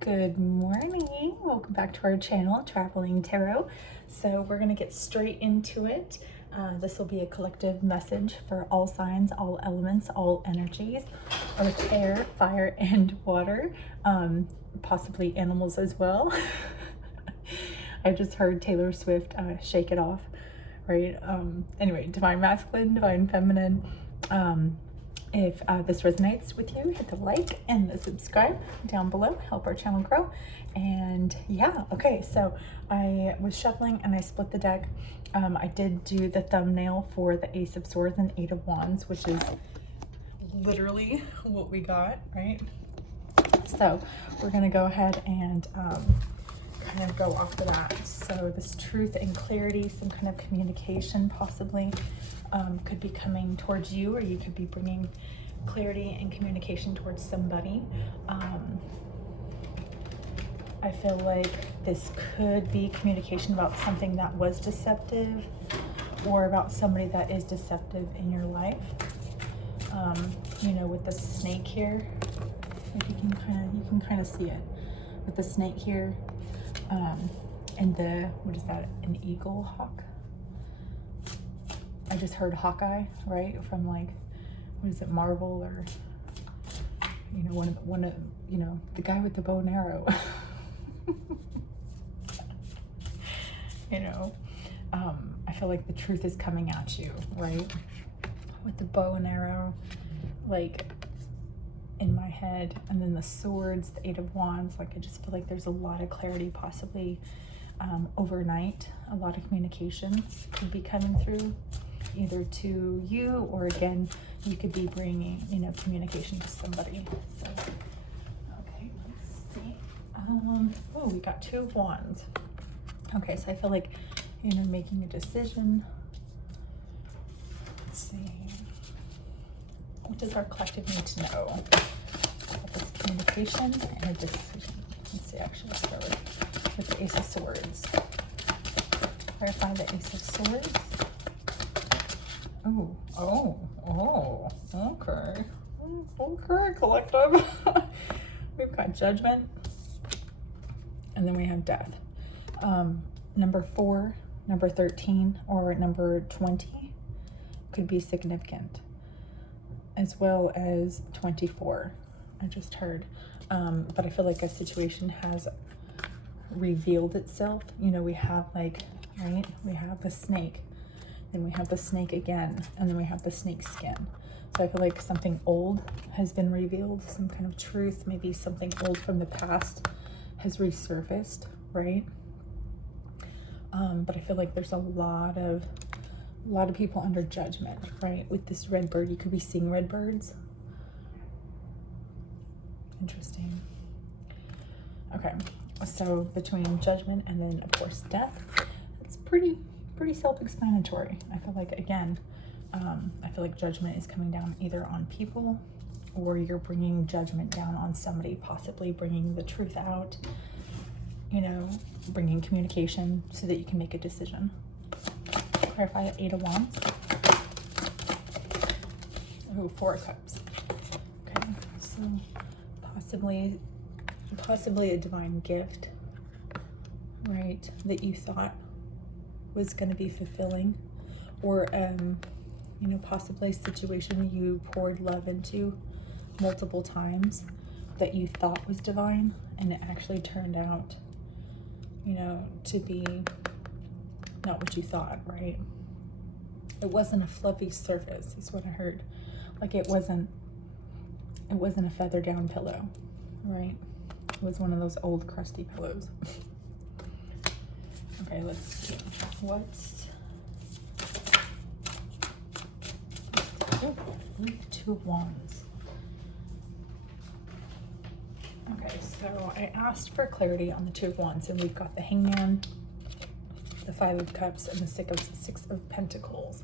Good morning. Welcome back to our channel, Traveling Tarot. So we're going to get straight into it. This will be a collective message for all signs, all elements, all energies, earth, air, fire, and water, possibly animals as well. I just heard Taylor Swift Shake It Off, right? Anyway, divine masculine, divine feminine. If this resonates with you, hit the like and the subscribe down below, help our channel grow. And yeah, okay, so I was shuffling and I split the deck. I did do the thumbnail for the Ace of Swords and Eight of Wands, which is literally what we got, right? So we're gonna go ahead and kind of go off of that. So this truth and clarity, some kind of communication possibly could be coming towards you, or you could be bringing clarity and communication towards somebody. I feel like this could be communication about something that was deceptive, or about somebody that is deceptive in your life. You know, with the snake here, if you can kind of see it with the snake here, and the, what is that, an eagle hawk? I just heard Hawkeye, right? From like, what is it, Marvel, or, you know, one of, you know, the guy with the bow and arrow. You know, I feel like the truth is coming at you, right? With the bow and arrow, like in my head, and then the swords, the Eight of Wands, like I just feel like there's a lot of clarity possibly overnight. A lot of communication could be coming through, either to you, or again, you could be bringing, you know, communication to somebody. So, okay, let's see. Oh, we got Two of Wands. Okay, so I feel like, you know, making a decision. Let's see. What does our collective need to know about this communication and a decision? Let's see, actually, let's start with the Ace of Swords. Clarify the Ace of Swords. Okay. Okay, collective. We've got Judgment, and then we have Death. Number 4, number 13, or number 20 could be significant, as well as 24. I just heard. But I feel like a situation has revealed itself. You know, we have like, right? We have the snake. Then we have the snake again, and then we have the snake skin. So I feel like something old has been revealed, some kind of truth, maybe something old from the past has resurfaced, right? But I feel like there's a lot of people under judgment, right? With this red bird, you could be seeing red birds. Interesting. Okay, so between judgment and then of course death, it's pretty self-explanatory. I feel like, again, I feel like judgment is coming down either on people, or you're bringing judgment down on somebody, possibly bringing the truth out, you know, bringing communication so that you can make a decision. Clarify Eight of Wands. Oh, Four of Cups. Okay, so possibly a divine gift, right, that you thought was going to be fulfilling, or you know, possibly a situation you poured love into multiple times that you thought was divine, and it actually turned out, you know, to be not what you thought, right? It wasn't a fluffy surface, is what I heard. Like it wasn't a feather down pillow, right? It was one of those old crusty pillows. Okay, let's see. Two of Wands. Okay, so I asked for clarity on the Two of Wands, and we've got the Hangman, the Five of Cups, and the Six of Pentacles.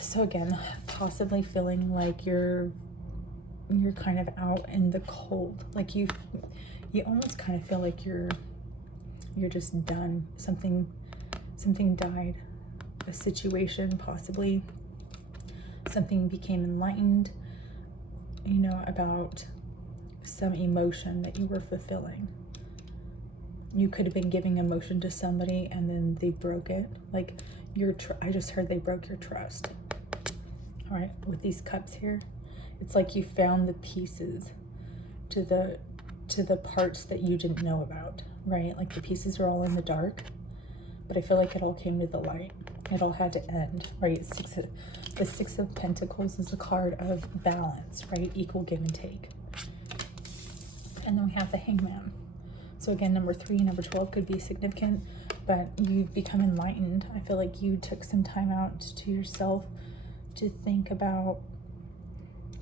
So again, possibly feeling like you're kind of out in the cold, like you almost kind of feel like you're just done. Something died, a situation, possibly something became enlightened, you know, about some emotion that you were fulfilling. You could have been giving emotion to somebody and then they broke it. Like I just heard they broke your trust. All right, with these cups here, it's like you found the pieces to the parts that you didn't know about, right? Like the pieces are all in the dark, but I feel like it all came to the light. It all had to end, right? The Six of Pentacles is a card of balance, right? Equal give and take. And then we have the Hangman. So again, number 3, number 12 could be significant, but you've become enlightened. I feel like you took some time out to yourself to think about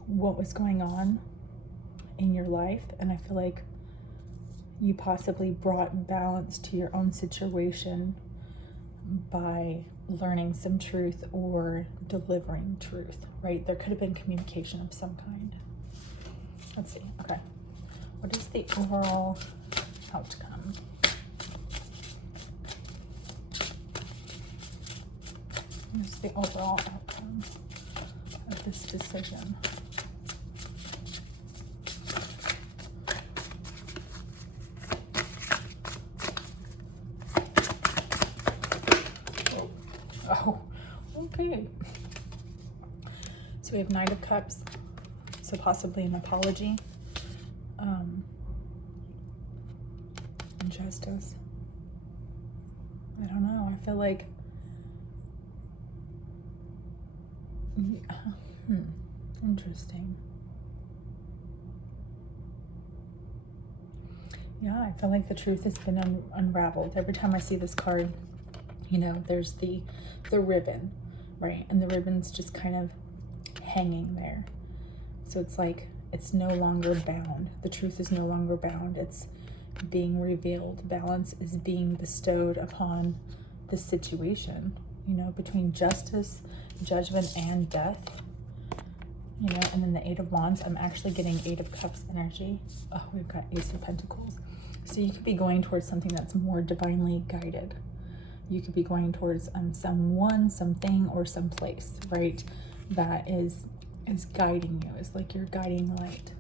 what was going on in your life. And I feel like you possibly brought balance to your own situation by learning some truth or delivering truth, right? There could have been communication of some kind. Let's see. Okay. What is the overall outcome? What is the overall outcome of this decision? Oh, okay. So we have Knight of Cups, so possibly an apology. Injustice. I don't know. I feel like interesting. Yeah, I feel like the truth has been unraveled. Every time I see this card, you know, there's the ribbon, right? And the ribbon's just kind of hanging there. So it's like it's no longer bound. The truth is no longer bound. It's being revealed. Balance is being bestowed upon the situation, you know, between justice, judgment, and death. You know, and then the Eight of Wands, I'm actually getting Eight of Cups energy. Oh, we've got Ace of Pentacles. So you could be going towards something that's more divinely guided. You could be going towards someone, something, or someplace, right? That is guiding you. It's like your guiding light.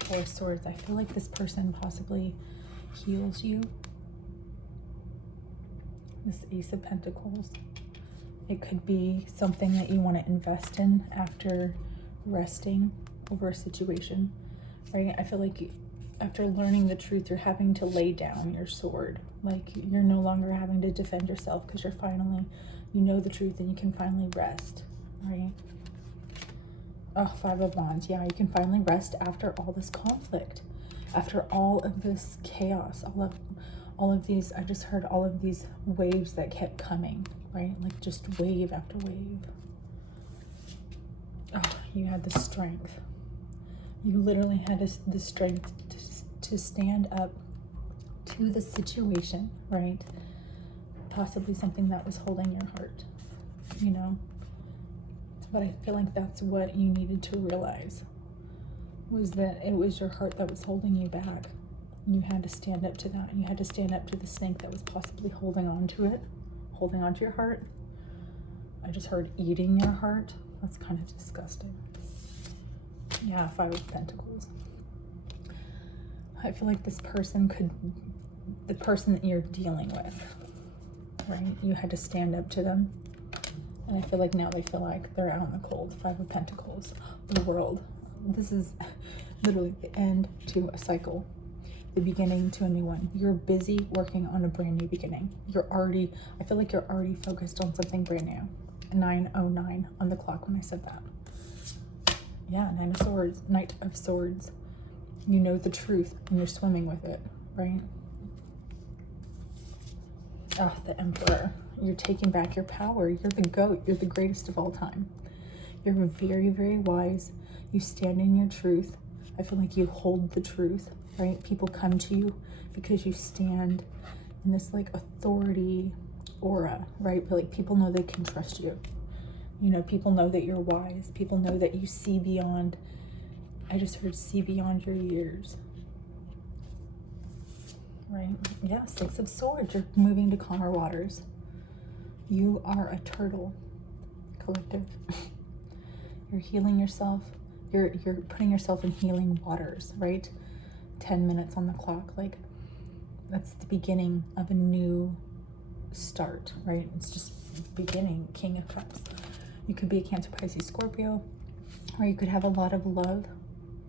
Four of Swords. I feel like this person possibly heals you. This Ace of Pentacles. It could be something that you want to invest in after resting over a situation, right? I feel like after learning the truth, you're having to lay down your sword. Like you're no longer having to defend yourself because you know the truth and you can finally rest, right? Oh, Five of Wands. Yeah, you can finally rest after all this conflict, after all of this chaos, all of these, I just heard all of these waves that kept coming, right? Like just wave after wave. Oh, you had the strength. You literally had the strength to stand up to the situation, right? Possibly something that was holding your heart, you know? But I feel like that's what you needed to realize, was that it was your heart that was holding you back. You had to stand up to that. You had to stand up to the snake that was possibly holding on to it, holding on to your heart. I just heard eating your heart. That's kind of disgusting. Yeah, Five of Pentacles. I feel like this person the person that you're dealing with, right? You had to stand up to them. And I feel like now they feel like they're out in the cold. Five of Pentacles, the world. This is literally the end to a cycle, the beginning to a new one. You're busy working on a brand new beginning. I feel like you're already focused on something brand new. 9:09 on the clock when I said that. Yeah, Nine of Swords, Knight of Swords. You know the truth and you're swimming with it, right? Ah, the Emperor. You're taking back your power. You're the GOAT. You're the greatest of all time. You're very, very wise. You stand in your truth. I feel like you hold the truth, right? People come to you because you stand in this like authority aura, right? But like people know they can trust you. You know, people know that you're wise. People know that you see beyond. I just heard see beyond your years. Right? Yeah, Six of Swords. You're moving to calmer waters. You are a turtle, collective. You're healing yourself. you're putting yourself in healing waters, right? 10 minutes on the clock, like that's the beginning of a new start, right? It's just beginning. King of Cups. You could be a Cancer, Pisces, Scorpio, or you could have a lot of love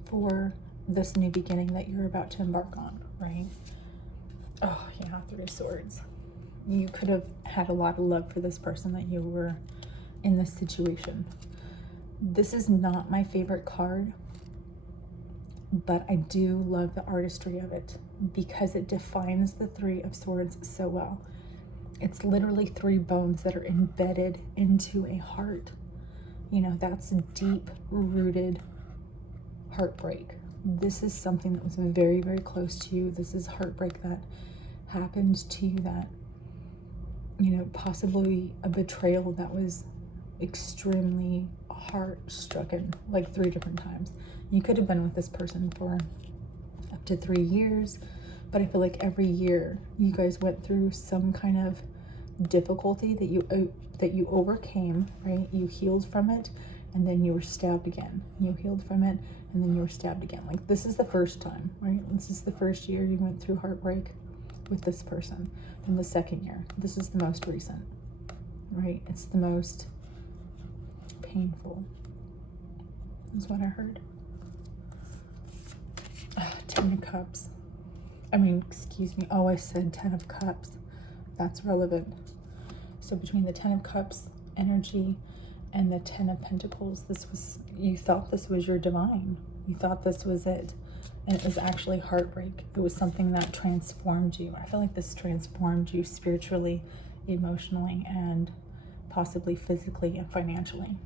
for this new beginning that you're about to embark on, right? Oh yeah, Three of Swords. You could have had a lot of love for this person that you were in this situation. This is not my favorite card, but I do love the artistry of it because it defines the Three of Swords so well. It's literally three bones that are embedded into a heart. You know, that's deep rooted heartbreak. This is something that was very, very close to you. This is heartbreak that happened to you, that, you know, possibly a betrayal that was extremely heart-stricken, like 3 different times. You could have been with this person for up to 3 years, but I feel like every year you guys went through some kind of difficulty that you overcame, right? You healed from it, and then you were stabbed again. You healed from it, and then you were stabbed again. Like, this is the first time, right? This is the first year you went through heartbreak with this person. And the second year, this is the most recent, right? It's the most painful, is what I heard. 10 of Cups. I mean, excuse me. Oh, I said 10 of Cups. That's relevant. So between the 10 of Cups energy and the 10 of Pentacles, this was, you thought this was your divine. You thought this was it. And it was actually heartbreak. It was something that transformed you. I feel like this transformed you spiritually, emotionally, and possibly physically and financially.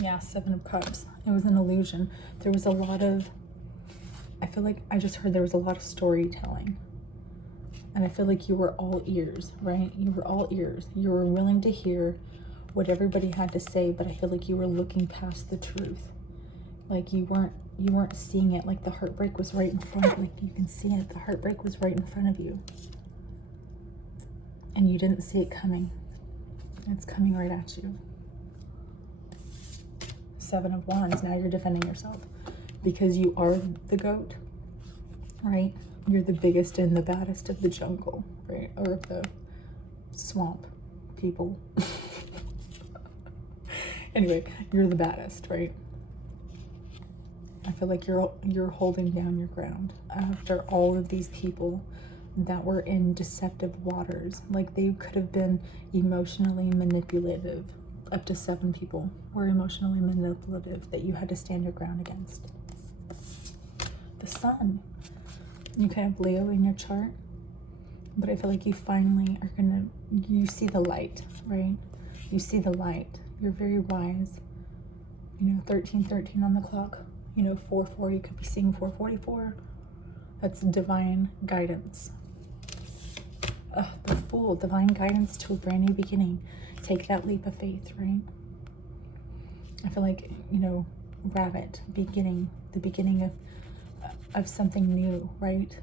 Yeah, 7 of Cups. It was an illusion. There was a lot of, I feel like I just heard there was a lot of storytelling. And I feel like you were all ears, right? You were all ears. You were willing to hear what everybody had to say, but I feel like you were looking past the truth. Like you weren't seeing it. Like the heartbreak was right in front. Like you can see it. The heartbreak was right in front of you. And you didn't see it coming. It's coming right at you. 7 of Wands. Now you're defending yourself because you are the goat, right? You're the biggest and the baddest of the jungle, right? Or of the swamp people. Anyway, you're the baddest, right? I feel like you're holding down your ground after all of these people that were in deceptive waters. Like they could have been emotionally manipulative. Up to 7 people were emotionally manipulative that you had to stand your ground against. The Sun. You could have Leo in your chart, but I feel like you finally are gonna, you see the light, right? You see the light. You're very wise. You know, 1313 on the clock. You know, 44, you could be seeing 444. That's divine guidance. The Fool, divine guidance to a brand new beginning. Take that leap of faith, right? I feel like, you know, Rabbit, beginning, the beginning of something new, right?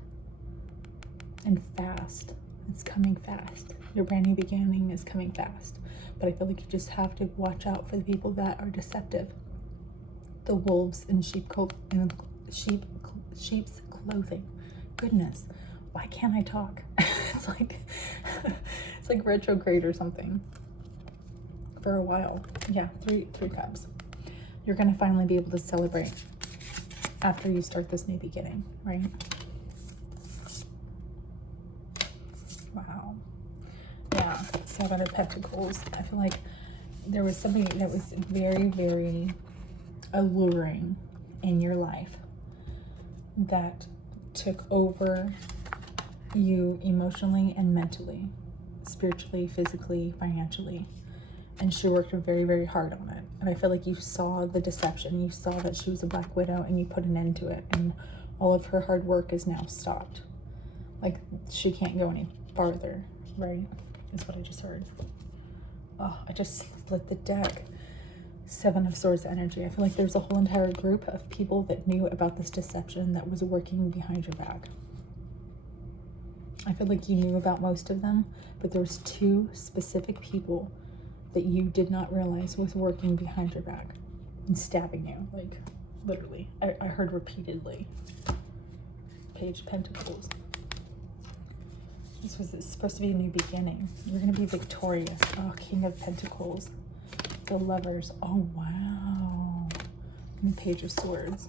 And fast. It's coming fast. Your brand new beginning is coming fast. But I feel like you just have to watch out for the people that are deceptive. The wolves in sheep's clothing. Goodness, why can't I talk? It's like retrograde or something. For a while. Yeah, three cups. You're gonna finally be able to celebrate after you start this new beginning, right? Wow. Yeah, 7 of Pentacles. I feel like there was something that was very, very alluring in your life that took over you emotionally and mentally, spiritually, physically, financially. And she worked very, very hard on it. And I feel like you saw the deception. You saw that she was a Black Widow and you put an end to it. And all of her hard work is now stopped. Like, she can't go any farther, right? Is what I just heard. Oh, I just split the deck. 7 of Swords energy. I feel like there's a whole entire group of people that knew about this deception that was working behind your back. I feel like you knew about most of them, but there was 2 specific people that you did not realize was working behind your back. and stabbing you, like literally. I heard repeatedly. Page of Pentacles. This was supposed to be a new beginning. You're going to be victorious. Oh, King of Pentacles. The Lovers. Oh, wow. And the Page of Swords.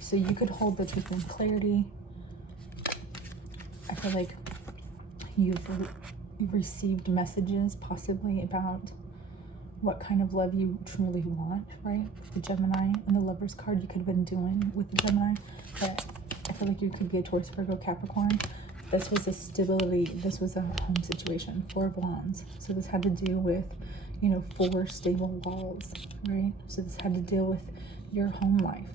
So you could hold the truth and clarity. I feel like you've received messages possibly about what kind of love you truly want, right? The Gemini and the Lovers card you could have been doing with the Gemini. But I feel like you could be a Taurus, Virgo, Capricorn. This was a stability. This was a home situation. 4 of Wands. So this had to do with, you know, 4 stable walls, right? So this had to deal with your home life.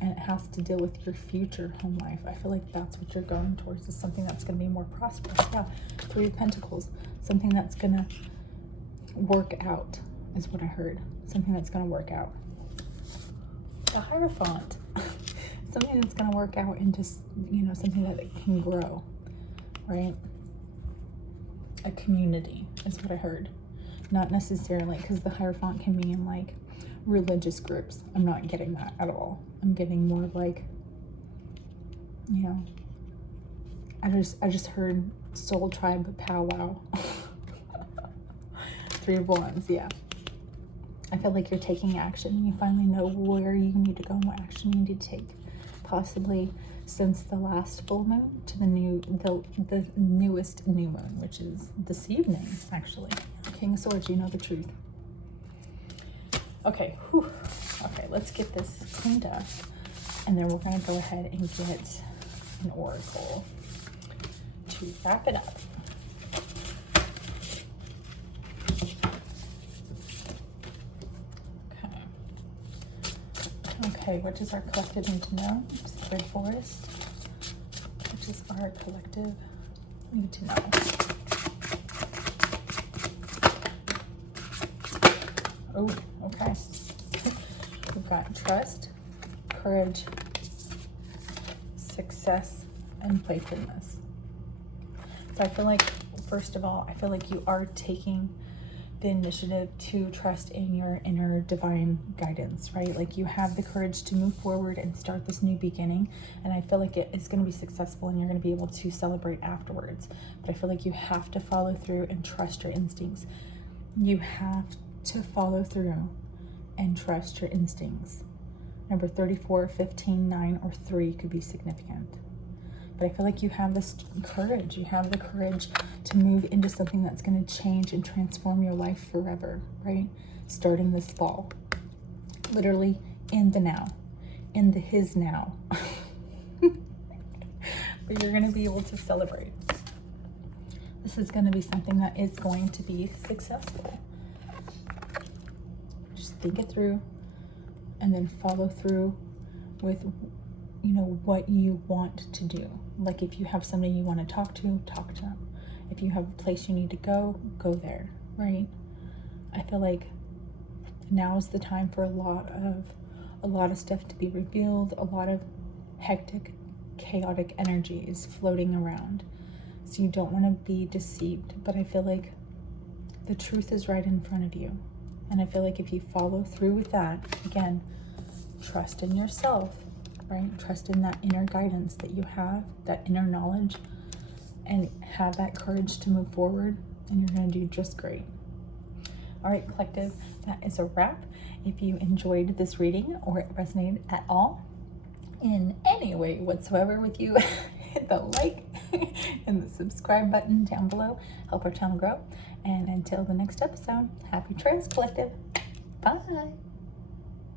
And it has to deal with your future home life. I feel like that's what you're going towards, is something that's going to be more prosperous. Yeah, 3 of Pentacles. Something that's going to work out is what I heard. Something that's going to work out. The Hierophant. Something that's going to work out into, you know, something that it can grow, right? A community is what I heard. Not necessarily, because the Hierophant can mean like religious groups. I'm not getting that at all. I'm getting more like, you know, I just heard Soultribe powwow. 3 of Wands, yeah. I feel like you're taking action. You finally know where you need to go and what action you need to take. Possibly since the last full moon to the newest new moon, which is this evening, actually. King of Swords, you know the truth. Okay, whew. Okay, let's get this cleaned up, and then we're gonna go ahead and get an oracle to wrap it up. Okay, what does our collective need to know? Sacred Forest. What does our collective need to know? Oh, okay. We've got trust, courage, success, and playfulness. So I feel like, first of all, I feel like you are taking the initiative to trust in your inner divine guidance, right? Like you have the courage to move forward and start this new beginning. And I feel like it is going to be successful and you're going to be able to celebrate afterwards. But I feel like you have to follow through and trust your instincts. You have to follow through and trust your instincts. Number 34, 15, 9, or 3 could be significant. But I feel like you have this courage. You have the courage to move into something that's going to change and transform your life forever, right? Starting this fall. Literally in the now. In the his now. But you're going to be able to celebrate. This is going to be something that is going to be successful. Just think it through and then follow through with, you know, what you want to do. Like if you have somebody you want to talk to them. If you have a place you need to go there, right? I feel like now is the time for a lot of stuff to be revealed. A lot of hectic, chaotic energy is floating around. So you don't want to be deceived, but I feel like the truth is right in front of you. And I feel like if you follow through with that, again, trust in yourself, right? Trust in that inner guidance that you have, that inner knowledge, and have that courage to move forward, and you're going to do just great. All right, collective, that is a wrap. If you enjoyed this reading or it resonated at all in any way whatsoever with you, hit the like and the subscribe button down below. Help our channel grow. And until the next episode, happy trails, collective. Bye.